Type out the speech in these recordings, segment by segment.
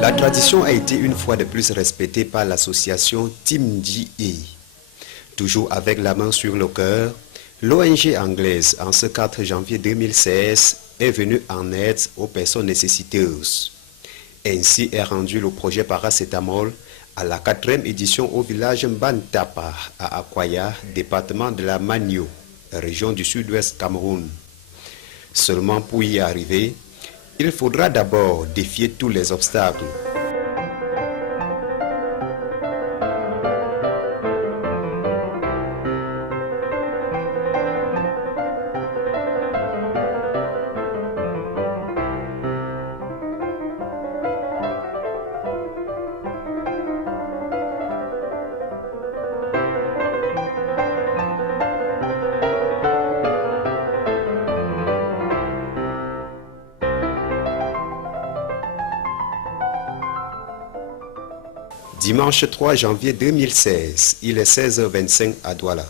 La tradition a été une fois de plus respectée par l'association Team GE. Toujours avec la main sur le cœur, l'ONG anglaise, en ce 4 janvier 2016, est venue en aide aux personnes nécessiteuses. Ainsi est rendu le projet Paracétamol à la 4e édition au village Mbantapa, à Akwaya, département de la Magno, région du sud-ouest Cameroun. Seulement pour y arriver, il faudra d'abord défier tous les obstacles. Dimanche 3 janvier 2016, il est 16h25 à Douala.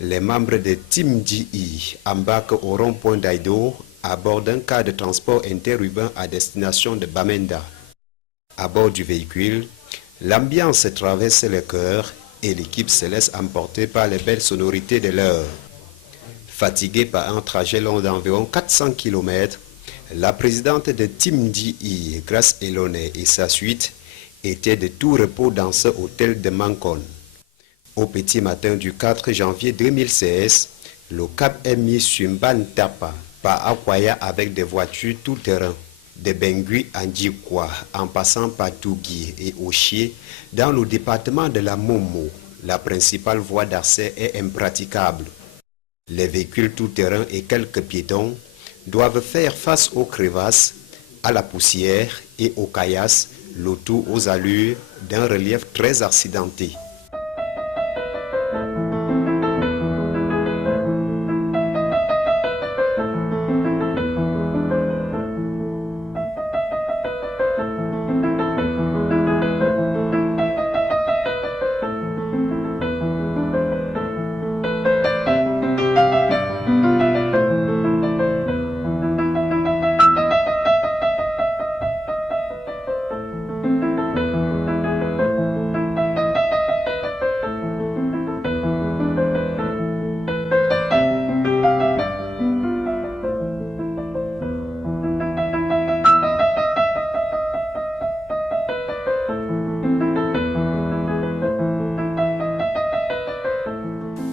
Les membres de Team GE embarquent au rond-point d'Aïdo à bord d'un car de transport interurbain à destination de Bamenda. À bord du véhicule, l'ambiance traverse le cœur et l'équipe se laisse emporter par les belles sonorités de l'heure. Fatiguée par un trajet long d'environ 400 km, la présidente de Team GE, Grace Elone, et sa suite était de tout repos dans ce hôtel de Mancon. Au petit matin du 4 janvier 2016, le cap est mis sur Mbantapa par Akwaya avec des voitures tout-terrain, de Bengui à Ndjikwa, en passant par Tougui et Ochié dans le département de la Momo. La principale voie d'accès est impraticable. Les véhicules tout-terrain et quelques piétons doivent faire face aux crevasses, à la poussière et aux caillasses, le tout aux allures d'un relief très accidenté.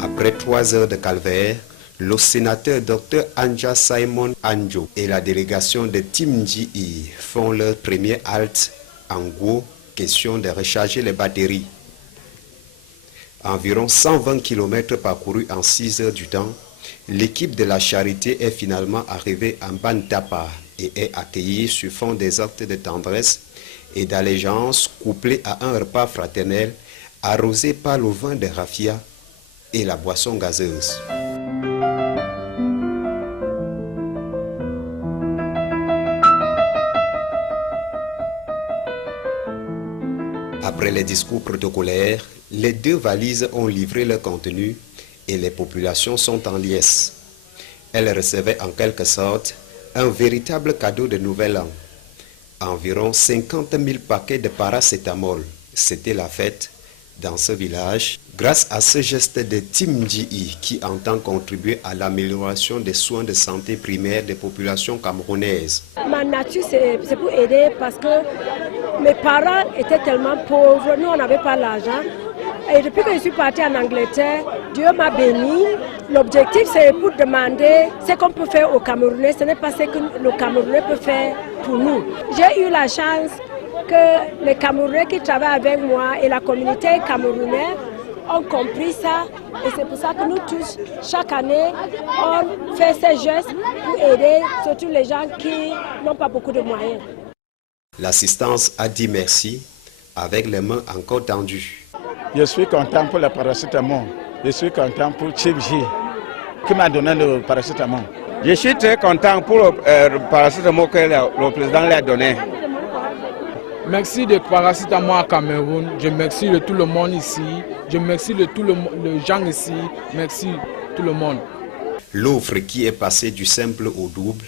Après 3 heures de calvaire, le sénateur Dr Anja Simon Anjo et la délégation de Team GE font leur premier halte. En gros, question de recharger les batteries. Environ 120 km parcourus en 6 heures du temps, l'équipe de la charité est finalement arrivée en Mbantapa et est accueillie sur fond des actes de tendresse et d'allégeance couplés à un repas fraternel arrosé par le vin de raffia et la boisson gazeuse. Après les discours protocolaires, les 2 valises ont livré leur contenu et les populations sont en liesse. Elles recevaient en quelque sorte un véritable cadeau de Nouvel An. Environ 50 000 paquets de paracétamol. C'était la fête dans ce village, grâce à ce geste de Team GE qui entend contribuer à l'amélioration des soins de santé primaires des populations camerounaises. Ma nature, c'est pour aider parce que mes parents étaient tellement pauvres, nous on n'avait pas l'argent. Et depuis que je suis partie en Angleterre, Dieu m'a béni. L'objectif c'est pour demander ce qu'on peut faire aux Camerounais, ce n'est pas ce que le Camerounais peut faire pour nous. J'ai eu la chance que les Camerounais qui travaillent avec moi et la communauté camerounaise ont compris ça et c'est pour ça que nous tous, chaque année, on fait ces gestes pour aider surtout les gens qui n'ont pas beaucoup de moyens. L'assistance a dit merci avec les mains encore tendues. Je suis content pour le paracétamol, je suis content pour Team GE. qui m'a donné le paracétamol. Je suis très content pour le paracétamol que le président l'a donné. Merci de paracétamol à Cameroun. Je remercie de tout le monde ici. Je remercie de tous les gens ici. Merci tout le monde. L'offre qui est passée du simple au double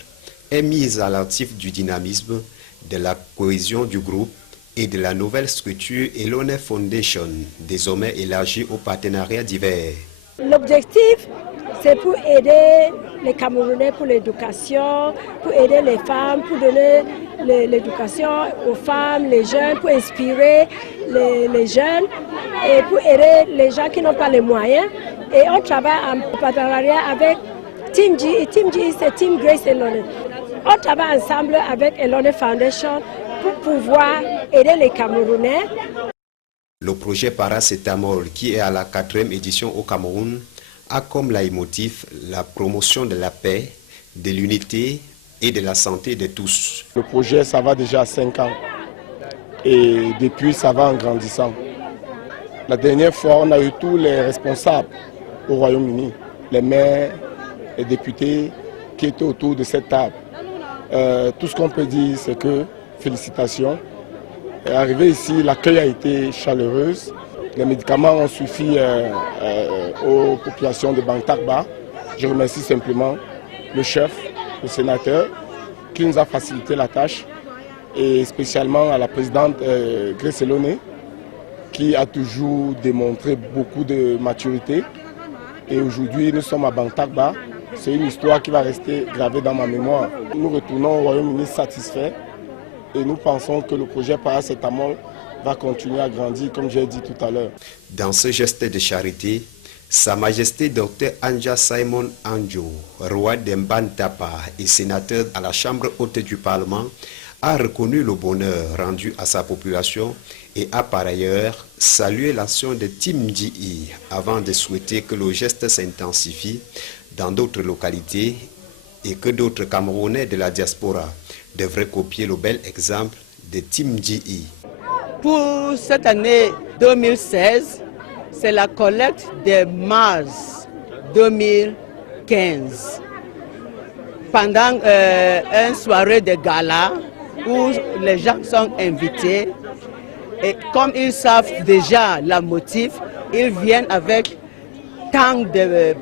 est mise à l'actif du dynamisme, de la cohésion du groupe et de la nouvelle structure Elone Foundation, désormais élargie aux partenariats divers. L'objectif, c'est pour aider les Camerounais pour l'éducation, pour aider les femmes, pour donner l'éducation aux femmes, les jeunes, pour inspirer les jeunes et pour aider les gens qui n'ont pas les moyens. Et on travaille en partenariat avec Team G. Et Team G, c'est Team Grace Elone. On travaille ensemble avec Elone Foundation pour pouvoir aider les Camerounais. Le projet Paracétamol, qui est à la 4e édition au Cameroun, a comme leitmotiv la promotion de la paix, de l'unité et de la santé de tous. Le projet, ça va déjà à 5 ans et depuis, ça va en grandissant. La dernière fois, on a eu tous les responsables au Royaume-Uni, les maires, les députés qui étaient autour de cette table. Tout ce qu'on peut dire, c'est que félicitations. Arrivé ici, l'accueil a été chaleureux. Les médicaments ont suffi aux populations de Bantagba. Je remercie simplement le chef, le sénateur, qui nous a facilité la tâche, et spécialement à la présidente Grace Elone, qui a toujours démontré beaucoup de maturité. Et aujourd'hui, nous sommes à Bantagba. C'est une histoire qui va rester gravée dans ma mémoire. Nous retournons au Royaume-Uni satisfaits et nous pensons que le projet Paracétamol va continuer à grandir, comme j'ai dit tout à l'heure. Dans ce geste de charité, Sa Majesté Dr Anja Simon Anjo, roi d'Mbantapa et sénateur à la Chambre haute du Parlement, a reconnu le bonheur rendu à sa population et a par ailleurs salué l'action de Team GE avant de souhaiter que le geste s'intensifie dans d'autres localités et que d'autres Camerounais de la diaspora devraient copier le bel exemple de Team GE. Pour cette année 2016, c'est la collecte de mars 2015. Pendant une soirée de gala où les gens sont invités et comme ils savent déjà la motif, ils viennent avec tant de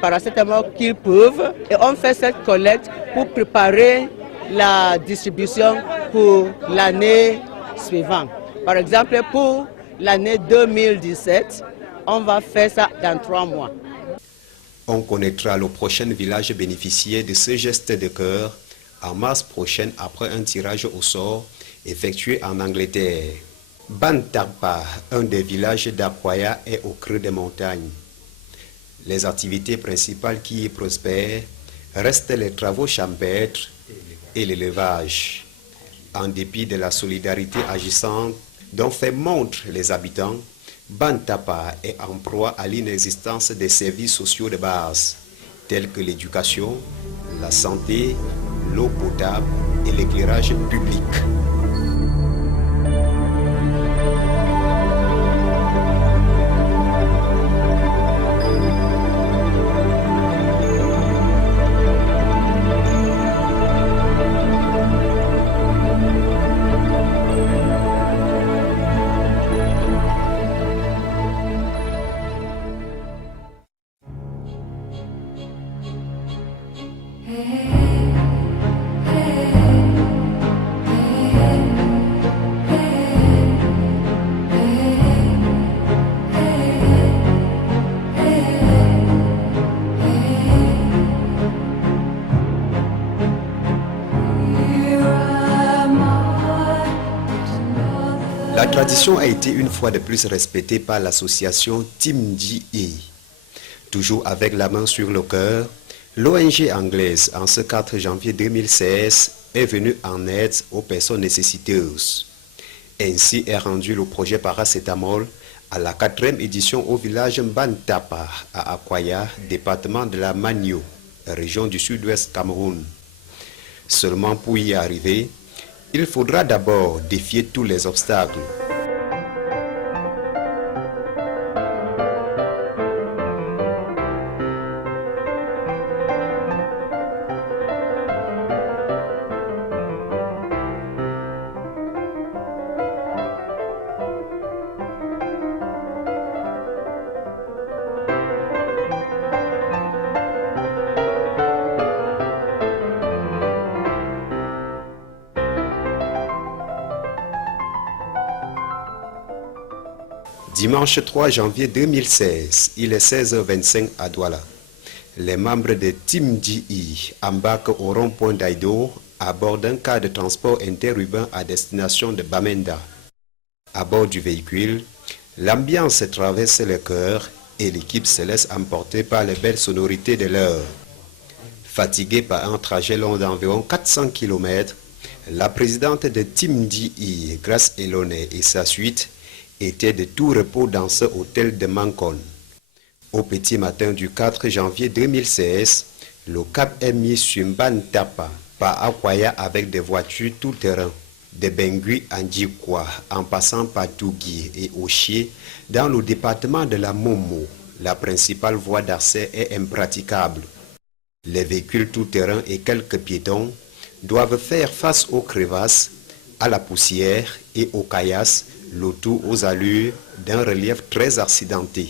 paracétamol qu'ils peuvent et on fait cette collecte pour préparer la distribution pour l'année suivante. Par exemple, pour l'année 2017, on va faire ça dans 3 mois. On connaîtra le prochain village bénéficiaire de ce geste de cœur en mars prochain après un tirage au sort effectué en Angleterre. Bantapa, un des villages d'Akwaya, est au creux des montagnes. Les activités principales qui y prospèrent restent les travaux champêtres et l'élevage. En dépit de la solidarité agissante dont fait montre les habitants, Bantapa est en proie à l'inexistence des services sociaux de base, tels que l'éducation, la santé, l'eau potable et l'éclairage public. La tradition a été une fois de plus respectée par l'association Team GE. Toujours avec la main sur le cœur, l'ONG anglaise, en ce 4 janvier 2016, est venue en aide aux personnes nécessiteuses. Ainsi est rendu le projet Paracétamol à la 4e édition au village Mbantapa, à Akwaya, département de la Magno, région du sud-ouest Cameroun. Seulement pour y arriver, il faudra d'abord défier tous les obstacles. Dimanche 3 janvier 2016, il est 16h25 à Douala. Les membres de Team GE embarquent au rond-point d'Aïdo à bord d'un car de transport interurbain à destination de Bamenda. À bord du véhicule, l'ambiance traverse le cœur et l'équipe se laisse emporter par les belles sonorités de l'heure. Fatiguée par un trajet long d'environ 400 km, la présidente de Team GE, Grace Elone, et sa suite étaient de tout repos dans ce hôtel de Mancon. Au petit matin du 4 janvier 2016, le cap est mis sur Mbantapa par Akwaya avec des voitures tout-terrain, de Bengui à Ndjikwa en passant par Tougui et Ochié dans le département de la Momo. La principale voie d'accès est impraticable. Les véhicules tout-terrain et quelques piétons doivent faire face aux crevasses, à la poussière et aux caillasses, le tout aux allures d'un relief très accidenté.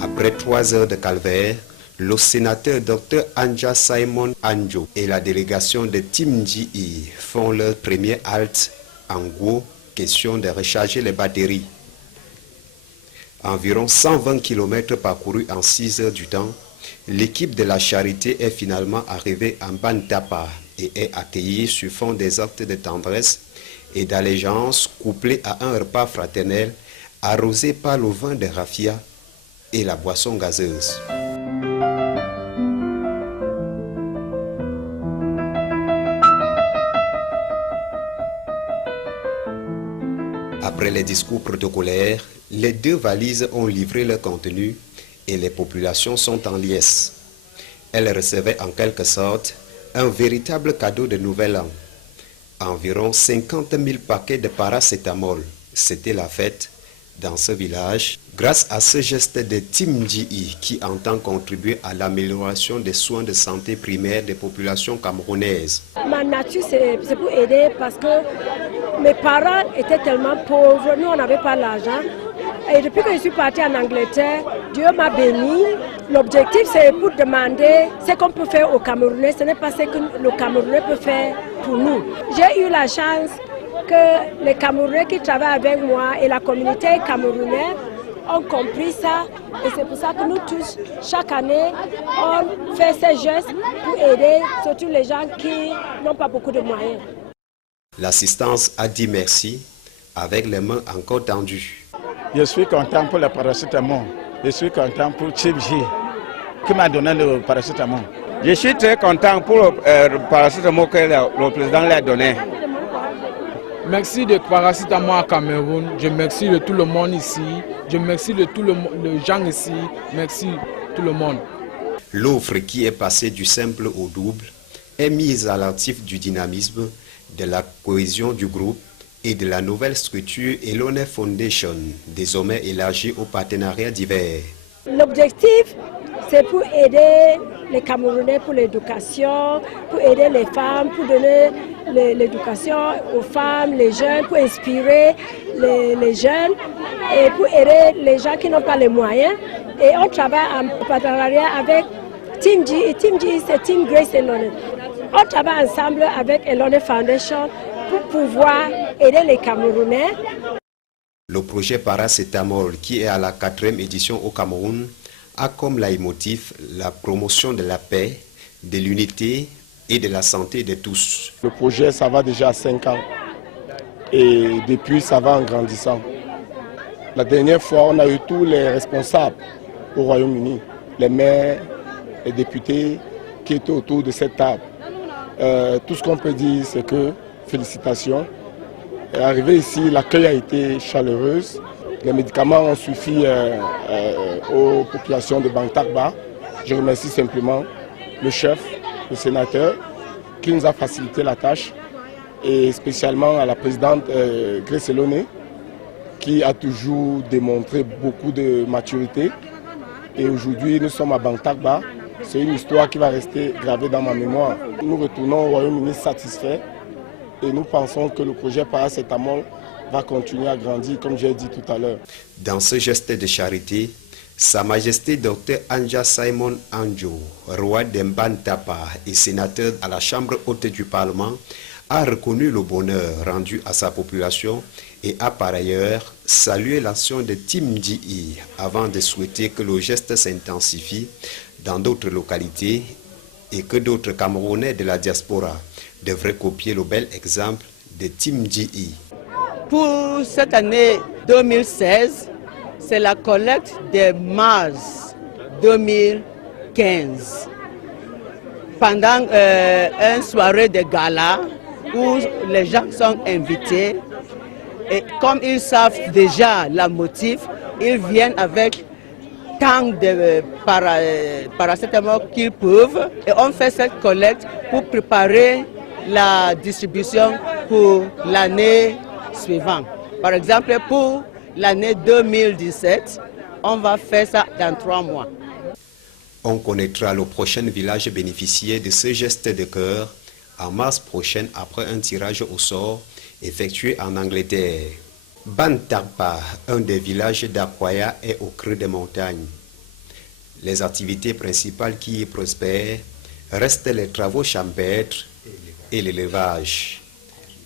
Après 3 heures de calvaire, le sénateur Dr Anja Simon Anjo et la délégation de Team GE font leur premier halte. En gros, question de recharger les batteries. Environ 120 km parcourus en 6 heures du temps, l'équipe de la charité est finalement arrivée en Bantapa et est accueillie sur fond des actes de tendresse et d'allégeance couplés à un repas fraternel arrosé par le vin de raffia et la boisson gazeuse. Après les discours protocolaires, les 2 valises ont livré leur contenu et les populations sont en liesse. Elles recevaient en quelque sorte un véritable cadeau de Nouvel An. Environ 50 000 paquets de paracétamol. C'était la fête dans ce village, grâce à ce geste de Team GE qui entend contribuer à l'amélioration des soins de santé primaires des populations camerounaises. Ma nature, c'est pour aider parce que mes parents étaient tellement pauvres, nous on n'avait pas l'argent. Et depuis que je suis partie en Angleterre, Dieu m'a béni. L'objectif c'est pour demander ce qu'on peut faire aux Camerounais, ce n'est pas ce que le Camerounais peut faire pour nous. J'ai eu la chance que les Camerounais qui travaillent avec moi et la communauté camerounaise ont compris ça et c'est pour ça que nous tous, chaque année, on fait ces gestes pour aider surtout les gens qui n'ont pas beaucoup de moyens. L'assistance a dit merci avec les mains encore tendues. Je suis content pour le paracétamol. Je suis content pour Team GE qui m'a donné le paracétamol. Je suis très content pour le paracétamol que le président l'a donné. Merci de paracétamol à Cameroun. Je remercie de tout le monde ici. Je remercie de tous les gens ici. Merci tout le monde. L'offre qui est passée du simple au double est mise à l'actif du dynamisme, de la cohésion du groupe et de la nouvelle structure Elone Foundation, désormais élargie aux partenariats divers. L'objectif, c'est pour aider les Camerounais pour l'éducation, pour aider les femmes, pour donner l'éducation aux femmes, les jeunes, pour inspirer les jeunes et pour aider les gens qui n'ont pas les moyens. Et on travaille en partenariat avec Team GE. Et Team GE, c'est Team Grace Elone. On travaille ensemble avec Elone Foundation pour pouvoir aider les Camerounais. Le projet Paracétamol, qui est à la 4e édition au Cameroun, a comme leitmotiv la promotion de la paix, de l'unité et de la santé de tous. Le projet, ça va déjà à 5 ans et depuis, ça va en grandissant. La dernière fois, on a eu tous les responsables au Royaume-Uni, les maires, les députés qui étaient autour de cette table. Tout ce qu'on peut dire, c'est que félicitations Arrivé ici, l'accueil a été chaleureux. Les médicaments ont suffi aux populations de Bantagba. Je remercie simplement le chef, le sénateur, qui nous a facilité la tâche, et spécialement à la présidente Grace Eloné, qui a toujours démontré beaucoup de maturité. Et aujourd'hui, nous sommes à Bantagba. C'est une histoire qui va rester gravée dans ma mémoire. Nous retournons au Royaume-Uni satisfaits et nous pensons que le projet Paracetamol va continuer à grandir, comme j'ai dit tout à l'heure. Dans ce geste de charité, Sa Majesté Dr Anja Simon Anjo, roi d'Mbantapa et sénateur à la Chambre haute du Parlement, a reconnu le bonheur rendu à sa population et a par ailleurs salué l'action de Tim Ji avant de souhaiter que le geste s'intensifie dans d'autres localités et que d'autres Camerounais de la diaspora devraient copier le bel exemple de Tim Ji. Pour cette année 2016, c'est la collecte de mars 2015. Pendant une soirée de gala où les gens sont invités, et comme ils savent déjà la motif, ils viennent avec tant de paracétamol qu'ils peuvent et on fait cette collecte pour préparer la distribution pour l'année suivante. Par exemple, pour l'année 2017, on va faire ça dans 3 mois. On connaîtra le prochain village bénéficiaire de ce geste de cœur en mars prochain après un tirage au sort effectué en Angleterre. Bantagba, un des villages d'Akwaya, est au creux des montagnes. Les activités principales qui y prospèrent restent les travaux champêtres et l'élevage.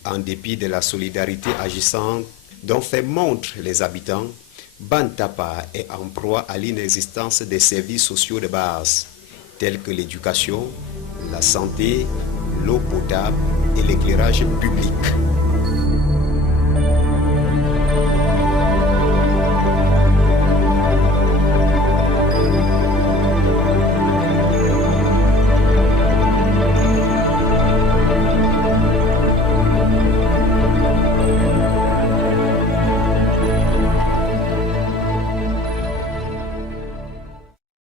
En dépit de la solidarité agissante dont fait montre les habitants, Bantagba est en proie à l'inexistence des services sociaux de base, tels que l'éducation, la santé, l'eau potable et l'éclairage public.